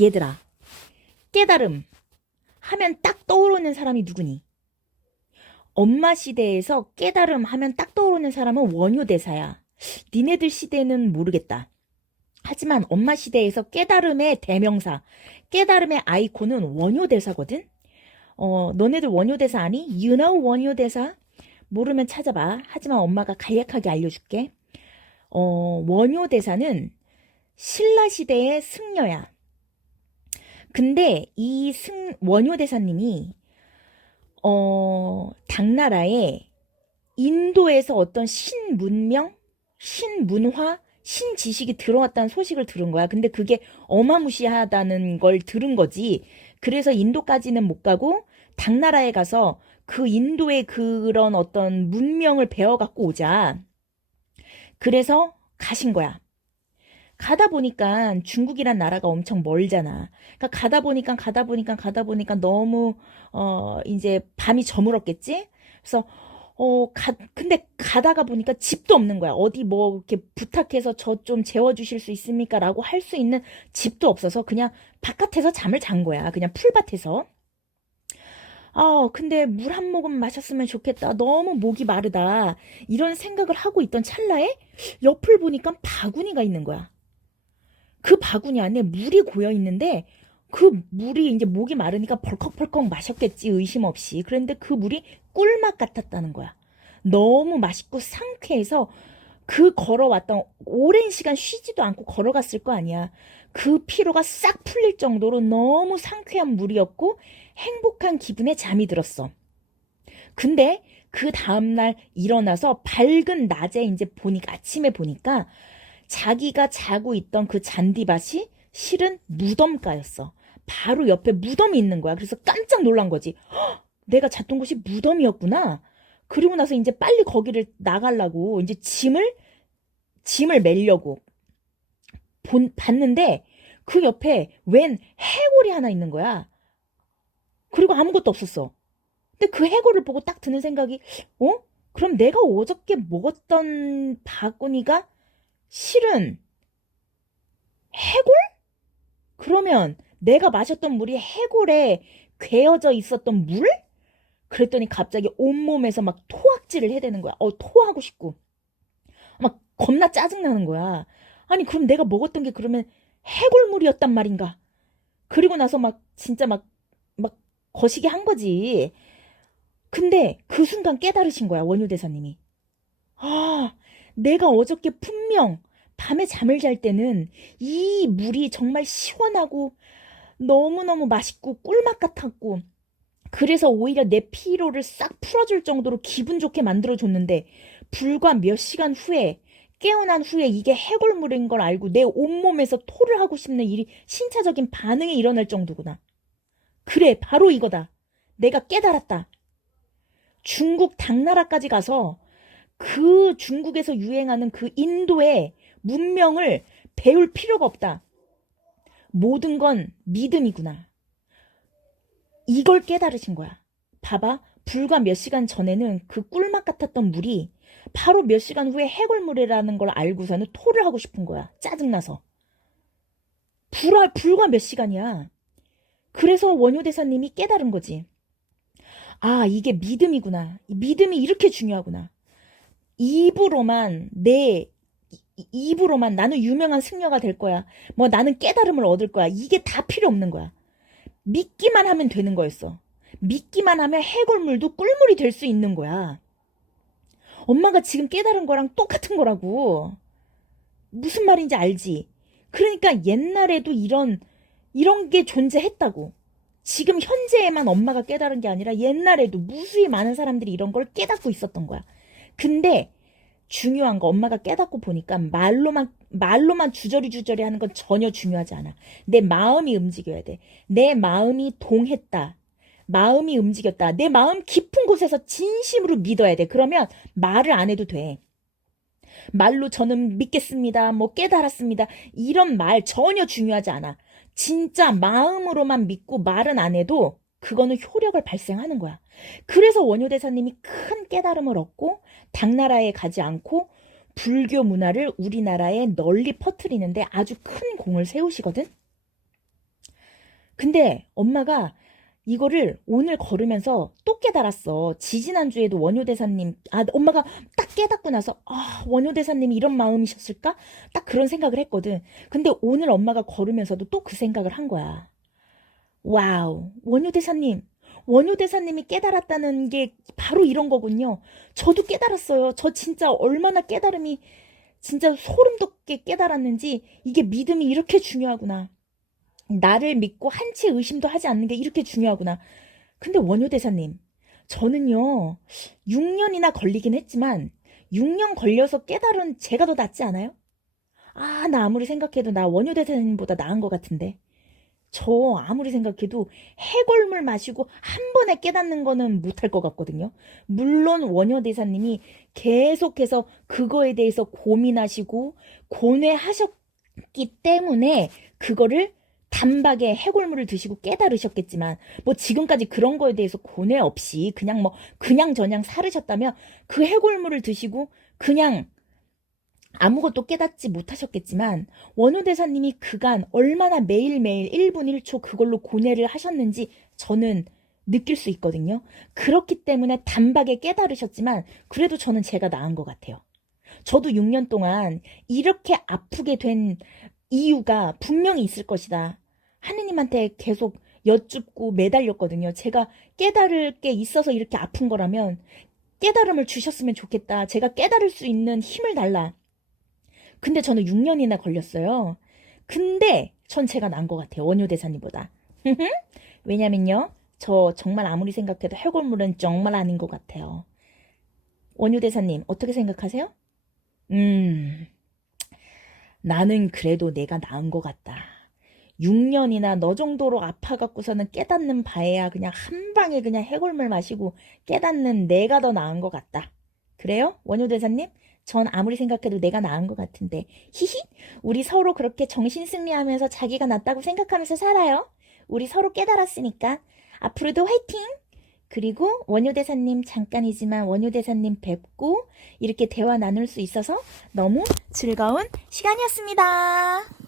얘들아, 깨달음 하면 딱 떠오르는 사람이 누구니? 엄마 시대에서 깨달음 하면 딱 떠오르는 사람은 원효대사야. 니네들 시대는 모르겠다. 하지만 엄마 시대에서 깨달음의 대명사, 깨달음의 아이콘은 원효대사거든? 어, 너네들 원효대사 아니? You know 원효대사? 모르면 찾아봐. 하지만 엄마가 간략하게 알려줄게. 어, 원효대사는 신라 시대의 승려야. 근데 이 승, 원효 대사님이, 어, 당나라에 인도에서 어떤 신문명, 신문화, 신지식이 들어왔다는 소식을 들은 거야. 근데 그게 어마무시하다는 걸 들은 거지. 그래서 인도까지는 못 가고 당나라에 가서 그 인도의 그런 어떤 문명을 배워갖고 오자. 그래서 가신 거야. 가다 보니까 중국이란 나라가 엄청 멀잖아. 그러니까 가다 보니까 가다 보니까 가다 보니까 너무 어 이제 밤이 저물었겠지. 그래서 어 가, 근데 가다가 보니까 집도 없는 거야. 어디 뭐 이렇게 부탁해서 저 좀 재워주실 수 있습니까?라고 할 수 있는 집도 없어서 그냥 바깥에서 잠을 잔 거야. 그냥 풀밭에서. 아, 근데 물 한 모금 마셨으면 좋겠다. 너무 목이 마르다. 이런 생각을 하고 있던 찰나에 옆을 보니까 바구니가 있는 거야. 그 바구니 안에 물이 고여 있는데 그 물이 이제 목이 마르니까 벌컥벌컥 마셨겠지 의심 없이. 그런데 그 물이 꿀맛 같았다는 거야. 너무 맛있고 상쾌해서 그 걸어왔던 오랜 시간 쉬지도 않고 걸어갔을 거 아니야. 그 피로가 싹 풀릴 정도로 너무 상쾌한 물이었고 행복한 기분에 잠이 들었어. 근데 그 다음날 일어나서 밝은 낮에 이제 보니까 아침에 보니까 자기가 자고 있던 그 잔디밭이 실은 무덤가였어. 바로 옆에 무덤이 있는 거야. 그래서 깜짝 놀란 거지. 헉, 내가 잤던 곳이 무덤이었구나. 그리고 나서 이제 빨리 거기를 나가려고 이제 짐을 짐을 매려고 본 봤는데 그 옆에 웬 해골이 하나 있는 거야. 그리고 아무것도 없었어. 근데 그 해골을 보고 딱 드는 생각이 어? 그럼 내가 어저께 먹었던 바구니가 실은 해골? 그러면 내가 마셨던 물이 해골에 괴어져 있었던 물? 그랬더니 갑자기 온몸에서 막 토악질을 해대는 거야. 어, 토하고 싶고. 막 겁나 짜증나는 거야. 아니, 그럼 내가 먹었던 게 그러면 해골물이었단 말인가? 그리고 나서 막 진짜 막, 막 거시기 한 거지. 근데 그 순간 깨달으신 거야, 원효대사님이. 아, 내가 어저께 분명 밤에 잠을 잘 때는 이 물이 정말 시원하고 너무너무 맛있고 꿀맛 같았고 그래서 오히려 내 피로를 싹 풀어줄 정도로 기분 좋게 만들어줬는데 불과 몇 시간 후에 깨어난 후에 이게 해골물인 걸 알고 내 온몸에서 토를 하고 싶는 일이 신차적인 반응이 일어날 정도구나. 그래, 바로 이거다. 내가 깨달았다. 중국 당나라까지 가서 그 중국에서 유행하는 그 인도의 문명을 배울 필요가 없다. 모든 건 믿음이구나. 이걸 깨달으신 거야. 봐봐. 불과 몇 시간 전에는 그 꿀맛 같았던 물이 바로 몇 시간 후에 해골물이라는 걸 알고서는 토를 하고 싶은 거야. 짜증나서. 불화, 불과 몇 시간이야. 그래서 원효대사님이 깨달은 거지. 아, 이게 믿음이구나. 믿음이 이렇게 중요하구나. 입으로만 내 입으로만 나는 유명한 승려가 될 거야. 뭐 나는 깨달음을 얻을 거야. 이게 다 필요 없는 거야. 믿기만 하면 되는 거였어. 믿기만 하면 해골물도 꿀물이 될 수 있는 거야. 엄마가 지금 깨달은 거랑 똑같은 거라고. 무슨 말인지 알지? 그러니까 옛날에도 이런, 이런 게 존재했다고. 지금 현재에만 엄마가 깨달은 게 아니라 옛날에도 무수히 많은 사람들이 이런 걸 깨닫고 있었던 거야. 근데 중요한 거 엄마가 깨닫고 보니까 말로만 말로만 주저리 주저리 하는 건 전혀 중요하지 않아. 내 마음이 움직여야 돼. 내 마음이 동했다. 마음이 움직였다. 내 마음 깊은 곳에서 진심으로 믿어야 돼. 그러면 말을 안 해도 돼. 말로 저는 믿겠습니다. 뭐 깨달았습니다. 이런 말 전혀 중요하지 않아. 진짜 마음으로만 믿고 말은 안 해도 그거는 효력을 발생하는 거야. 그래서 원효대사님이 큰 깨달음을 얻고 당나라에 가지 않고 불교 문화를 우리나라에 널리 퍼뜨리는데 아주 큰 공을 세우시거든. 근데 엄마가 이거를 오늘 걸으면서 또 깨달았어. 지지난주에도 원효대사님, 아, 엄마가 딱 깨닫고 나서, 아, 원효대사님이 이런 마음이셨을까? 딱 그런 생각을 했거든. 근데 오늘 엄마가 걸으면서도 또 그 생각을 한 거야. 와우, 원효대사님. 원효대사님이 깨달았다는 게 바로 이런 거군요. 저도 깨달았어요. 저 진짜 얼마나 깨달음이 진짜 소름 돋게 깨달았는지 이게 믿음이 이렇게 중요하구나. 나를 믿고 한치 의심도 하지 않는 게 이렇게 중요하구나. 근데 원효대사님, 저는요, 6년이나 걸리긴 했지만, 6년 걸려서 깨달은 제가 더 낫지 않아요? 아, 나 아무리 생각해도 나 원효대사님보다 나은 것 같은데. 저 아무리 생각해도 해골물 마시고 한 번에 깨닫는 거는 못할 것 같거든요. 물론 원효 대사님이 계속해서 그거에 대해서 고민하시고 고뇌하셨기 때문에 그거를 단박에 해골물을 드시고 깨달으셨겠지만 뭐 지금까지 그런 거에 대해서 고뇌 없이 그냥 뭐 그냥 저냥 살으셨다면 그 해골물을 드시고 그냥 아무것도 깨닫지 못하셨겠지만 원우 대사님이 그간 얼마나 매일매일 1분 1초 그걸로 고뇌를 하셨는지 저는 느낄 수 있거든요. 그렇기 때문에 단박에 깨달으셨지만 그래도 저는 제가 나은 것 같아요. 저도 6년 동안 이렇게 아프게 된 이유가 분명히 있을 것이다. 하느님한테 계속 여쭙고 매달렸거든요. 제가 깨달을 게 있어서 이렇게 아픈 거라면 깨달음을 주셨으면 좋겠다. 제가 깨달을 수 있는 힘을 달라. 근데 저는 6년이나 걸렸어요. 근데 전 제가 난 것 같아요. 원효 대사님보다. 왜냐면요. 저 정말 아무리 생각해도 해골물은 정말 아닌 것 같아요. 원효 대사님, 어떻게 생각하세요? 음, 나는 그래도 내가 나은 것 같다. 6년이나 너 정도로 아파갖고서는 깨닫는 바에야 그냥 한 방에 그냥 해골물 마시고 깨닫는 내가 더 나은 것 같다. 그래요? 원효 대사님? 전 아무리 생각해도 내가 나은 것 같은데. 히히? 우리 서로 그렇게 정신승리하면서 자기가 낫다고 생각하면서 살아요. 우리 서로 깨달았으니까. 앞으로도 화이팅! 그리고 원효 대사님 잠깐이지만 원효 대사님 뵙고 이렇게 대화 나눌 수 있어서 너무 즐거운 시간이었습니다.